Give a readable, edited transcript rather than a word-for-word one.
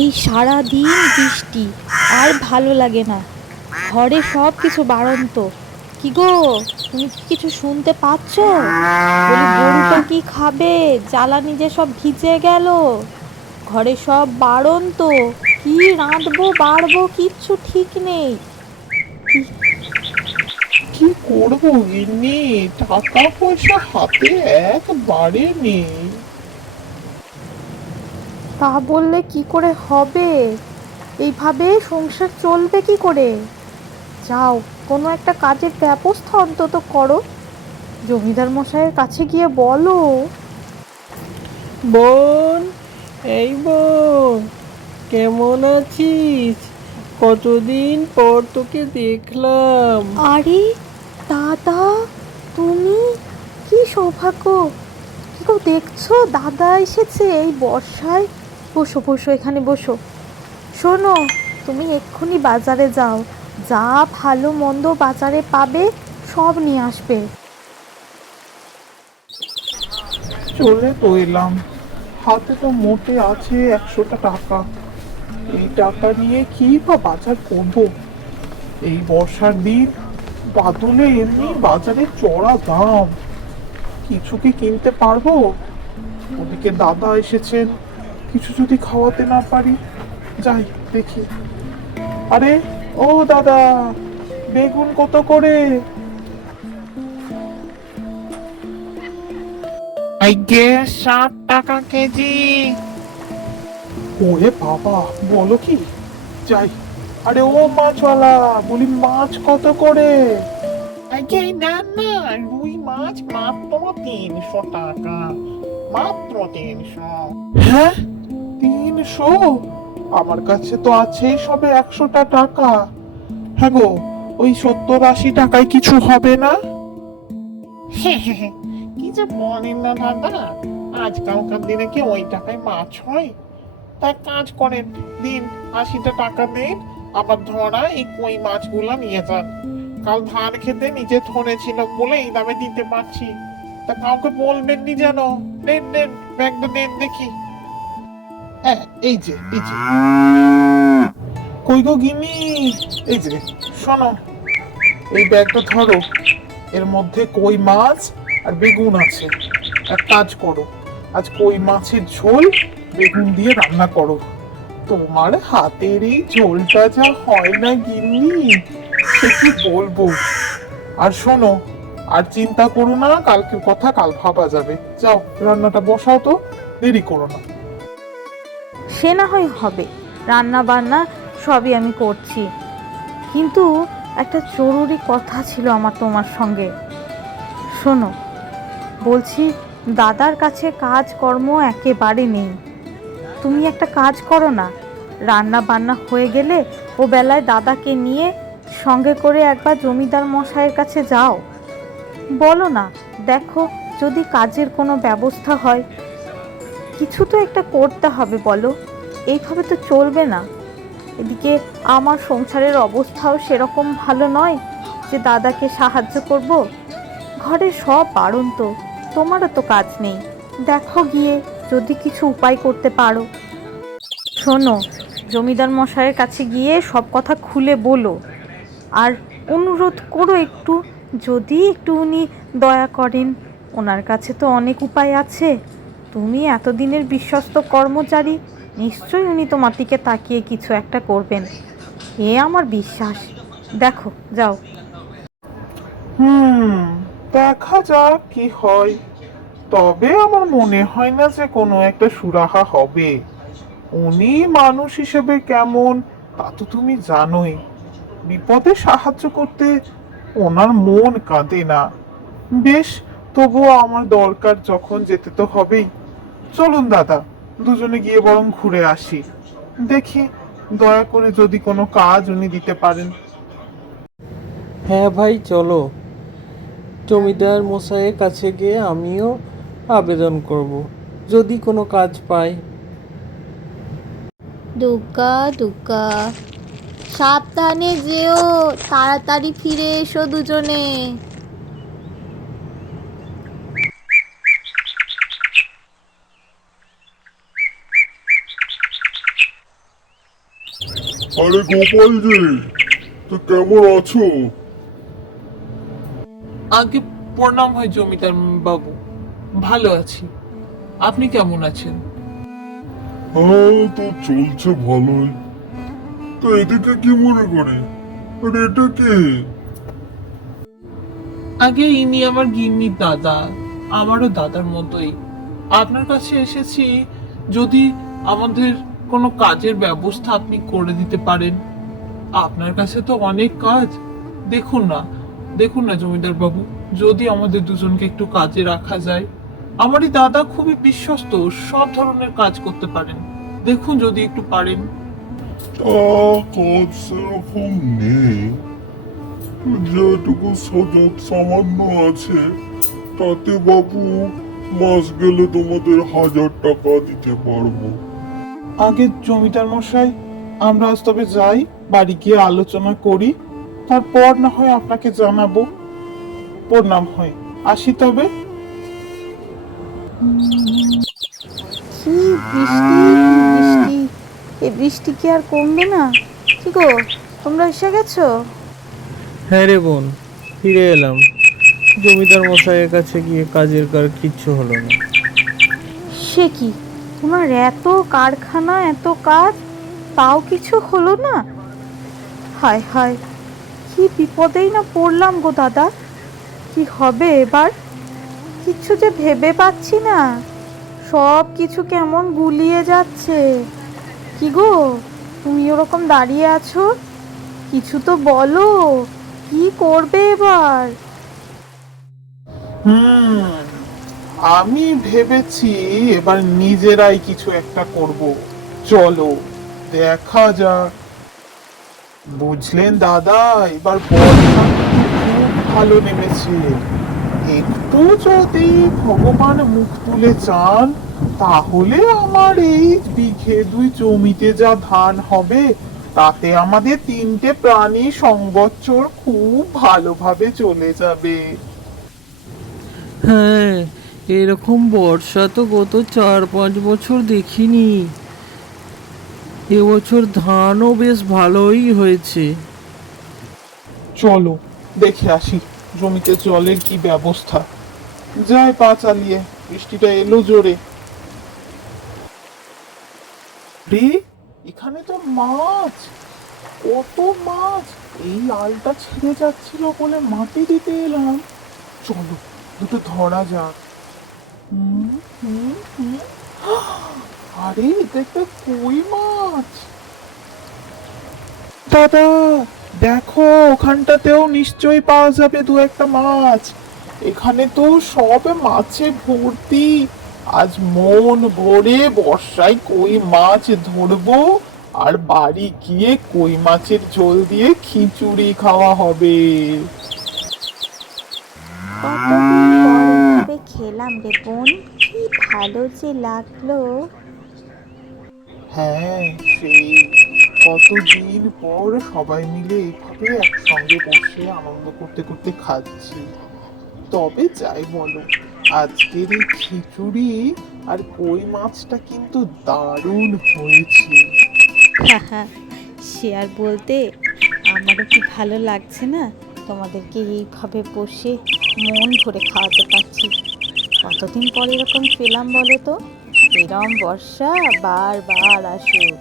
এই সারা দিন বৃষ্টি, আর ভালো লাগে না। ঘরে সব কিছু বাড়ন্ত। কি গো, তুমি কি কিছু শুনতে পাচ্ছ? বলি, গরুটা কি খাবে? জ্বালানি যে সব ভিজে গেল। ঘরে সব বাড়ন্ত। কি রাঁধবো বাড়বো কিচ্ছু ঠিক নেই। কি কি করবো গিন্নি? টাকা পয়সা হাতে একবারে নেই। তা বললে কি করে হবে? এইভাবে সংসার চলবে কি করে? যাও, কোনো একটা কাজের ব্যবস্থা অন্তত করো। জমিদার মশাইয়ের কাছে গিয়ে বলো। বোন, এই বোন, কেমন আছিস? কতদিন পর তোকে দেখলাম। আরে দাদা, তুমি! কি সৌভাগ্য! কি গো, দেখছো দাদা এসেছে এই বর্ষায়? বসো বসো, এখানে বসো। শোনো, তুমি এক্ষুনি বাজারে যাও। যা ভালো মন্দ বাজারে পাবে সব নিয়ে আসবে। চলে তো এলাম। হাতে তো মোটে আছে 100টা টাকা। এই টাকা নিয়ে কি বা বাজার করবো? এই বর্ষার দিন, বাদলে এমনি বাজারে চড়া দাম। কিছু কি কিনতে পারবো? ওদিকে দাদা এসেছেন, কিছু যদি খাওয়াতে না পারি। যাই দেখি। আরে, ও দাদা, বেগুন কত করে? আইগে 60 টাকা কেজি। ওরে বাবা, বলো কি! যাই। আরে ও মাছওয়ালা, বলি মাছ কত করে? আগে না না, রুই মাছ মাত্র 300 টাকা। মাত্র 300। হ্যাঁ, 300? আমার কাছে তো আছেই সবে 100টা টাকা। হ্যাঁ গো, ওই 70-80 টাকায় কিছু হবে না? কি যে বলেন না দাদা, আজকালকার দিনে কি ওই টাকায় মাছ হয়? তাই কাজ করেন, দিন 80টা টাকা দিন, আবার ধরা এই কই মাছগুলা নিয়ে যান। কাল ধান খেতে নিজে ধরেছিল বলে এই দামে দিতে পারছি। তা কাউকে বলবেন নি যেন। নেন নেন, ব্যাগটা নেন দেখি। হ্যাঁ, এই যে। কই গো গিন্নি, এই যে, শোনো, এই ব্যাগটা ধরো। এর মধ্যে কই মাছ আর বেগুন আছে। এক কাজ করো, আজ কই মাছের ঝোল বেগুন দিয়ে রান্না করো। তোমার হাতের এই ঝোলটা যা হয় না গিন্নি, সে কি বলবো। আর শোনো, আর চিন্তা করো না, কালকের কথা কাল ভাবা যাবে। যাও, রান্নাটা বসাও তো, দেরি করো না। সে না হয় হবে, রান্না বান্না সবই আমি করছি। কিন্তু একটা জরুরি কথা ছিল আমার তোমার সঙ্গে। শোনো, বলছি, দাদার কাছে কাজকর্ম একেবারে নেই। তুমি একটা কাজ করো না, রান্না বান্না হয়ে গেলে ও বেলায় দাদাকে নিয়ে সঙ্গে করে একবার জমিদার মশাইয়ের কাছে যাও। বলো না, দেখো যদি কাজের কোনো ব্যবস্থা হয়। কিছু তো একটা করতে হবে, বলো। এইভাবে তো চলবে না। এদিকে আমার সংসারের অবস্থাও সেরকম ভালো নয় যে দাদাকে সাহায্য করব। ঘরে সব বাড়ন্ত, তোমারও তো কাজ নেই। দেখো গিয়ে যদি কিছু উপায় করতে পারো। শোনো, জমিদার মশাইয়ের কাছে গিয়ে সব কথা খুলে বলো। আর অনুরোধ করো একটু, যদি একটু উনি দয়া করেন। ওনার কাছে তো অনেক উপায় আছে। তুমি এতদিনের বিশ্বস্ত কর্মচারী, নিশ্চয়ই উনি তোমার দিকে তাকিয়ে কিছু একটা করবেন, এ আমার বিশ্বাস। দেখো, যাও। হুম, দেখা যাক কি হয়। তবে আমার মনে হয় না যে কোনো একটা সুরাহা হবে। উনি মানুষ হিসেবে কেমন, তা তো তুমি জানোই। বিপদে সাহায্য করতে ওনার মন কাঁদে না। বেশ, তবুও আমার দরকার যখন, যেতে তো হবেই। চলুন দাদা, দুজনে গিয়ে বরং ঘুরে আসি। দেখি, দয়া করে যদি কোনো কাজ উনি দিতে পারেন। হ্যাঁ ভাই, চলো। জমিদার মশাইয়ের কাছে গিয়ে আমিও আবেদন করব, যদি কোনো কাজ পাই। দুগ্গা দুগ্গা, সাবধানে যেও, তাড়াতাড়ি ফিরে এসো দুজনে। আরে গোপাল যে, তো কেমন আছো? আগে প্রণাম হয় জমিদার বাবু, ভালো আছি। আপনি কেমন আছেন? হ্যাঁ, তো চলছে ভালোই। তো এদিকে কি মনে করে? আরে এটা কে? আগে ইনি আমার গিন্নির দাদা, আমারও দাদার মতোই। আপনার কাছে এসেছি, যদি আমাদের কোনো কাজের ব্যবস্থা আপনি করে দিতে পারেন। আপনার কাছে তো অনেক কাজ, দেখুন না, দেখুন না জমিদার বাবু, যদি আমাদের দুজনকে একটু কাজে রাখা যায়। আমারই দাদা খুবই বিশ্বস্ত, সব ধরনের কাজ করতে পারেন, দেখুন যদি একটু পারেন। তা কাজ সেরকম নেই, যেটুকু সুযোগ সামান্য আছে তাতে বাবু মাস গেলে তোমাদের 1000 টাকা দিতে পারবো। আগে জমিদার মশাই, আমরা আজ তবে যাই, বাড়ি গিয়ে আলোচনা করি, তারপর না হয় আপনাকে জানাবো। প্রণাম হয়, আসি তবে। কি বৃষ্টি, কি বৃষ্টি! এই বৃষ্টি কি আর কমবে না? কি গো, তোমরা এসে গেছো? হ্যাঁ রে বোন, ফিরে এলাম। জমিদার মশাইয়ের কাছে গিয়ে কাজের কার কিচ্ছু হলো না। সে কি, তোমার এত কারখানা, এত কাজ, তাও কিছু হলো না? হায় হায়, কি বিপদেই না পড়লাম গো দাদা। কি হবে এবার? কিচ্ছু যে ভেবে পাচ্ছি না, সব কিছু কেমন গুলিয়ে যাচ্ছে। কি গো, তুমি ওরকম দাঁড়িয়ে আছো, কিছু তো বলো, কি করবে এবার? আমি ভেবেছি এবার নিজেরাই কিছু একটা করব। চলো দেখা যাক। বুঝলেন দাদা, এবার বর্ষা খুব ভালো নেমেছে। একটু যদি ভগবান মুখ তুলে চান, তাহলে আমার এই বিঘে 2 জমিতে যা ধান হবে, তাতে আমাদের 3টে প্রাণী সংবৎসর খুব ভালোভাবে চলে যাবে। হ্যাঁ, এরকম বর্ষা তো গত 4-5 বছর দেখিনি। এবছর ধানও বেশ ভালোই হয়েছে। চলো দেখে আসি জমিতে জলের কি ব্যবস্থা। যাই পা চালিয়ে, বৃষ্টিটা এলো জোরে। রে, এখানে তো মাছ, কত মাছ! এই আলটা ছিঁড়ে যাচ্ছিল বলে মাটি দিতে এলাম। চলো দুটো ধরা যাক। হুম, হুম, হুম। আরে এটা একটা কই মাছ। দাদা দেখো, ওখানটাতেও নিশ্চয়ই পাওয়া যাবে 2-1টা মাছ। এখানে তো সব মাছে ভর্তি। আজ মন ভরে বর্ষায় কই মাছ ধরবো, আর বাড়ি গিয়ে কই মাছের ঝোল দিয়ে খিচুড়ি খাওয়া হবে। কতদিন পর এভাবে খেলাম রে বোন, কি ভালো যে লাগলো। হ্যাঁ, সেই কতদিন পর সবাই মিলে এইভাবে একসঙ্গে বসে আনন্দ করতে করতে খাচ্ছি। তবে যাই বলো, আজকের এই খিচুড়ি আর কই মাছটা কিন্তু দারুণ হয়েছে। সে আর বলতে, আমারও কি ভালো লাগছে না তোমাদেরকে এইভাবে বসে মন ভরে খাওয়াতে পারছি। কতদিন পর এরকম পেলাম বলো তো? এরম বর্ষা বারবার আসুক।